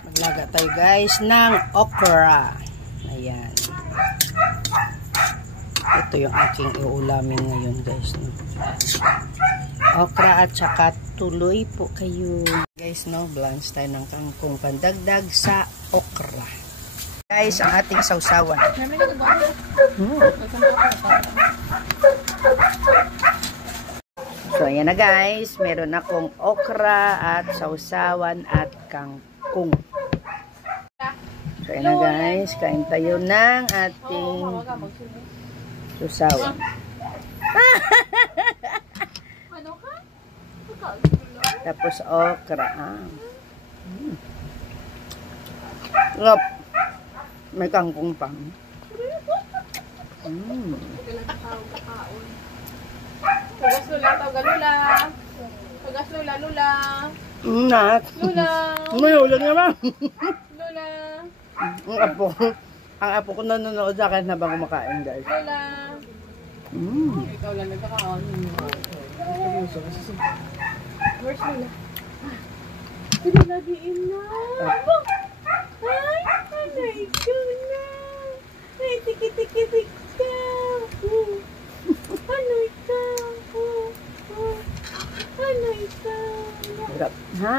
Maglaga tayo guys ng okra. Ayan. Ito yung aking iulamin ngayon guys. No? Okra at saka tuloy po kayo. Guys, no, blanch tayo ng kangkong pandagdag sa okra. Guys, ang ating sausawan. So, ayan na guys. Meron akong okra at sausawan at kangkong. So, ayan na guys. Kain tayo ng ating sausawan. Tapos okra. Ngap. May kangkong pa. Tugas lula, tawag lula. Tugas lula, lula. Nak. Lula. Mayulan naman. Lula. Ang apo ko nanonood sa akin habang kumakain guys. Lula. Ikaw lang nagkakaon. Where's Lula? Hindi nagiin na. Ay, anay ko na. Ay, tiki-tiki-tik ka. Anay ka. Anay ka. Ha?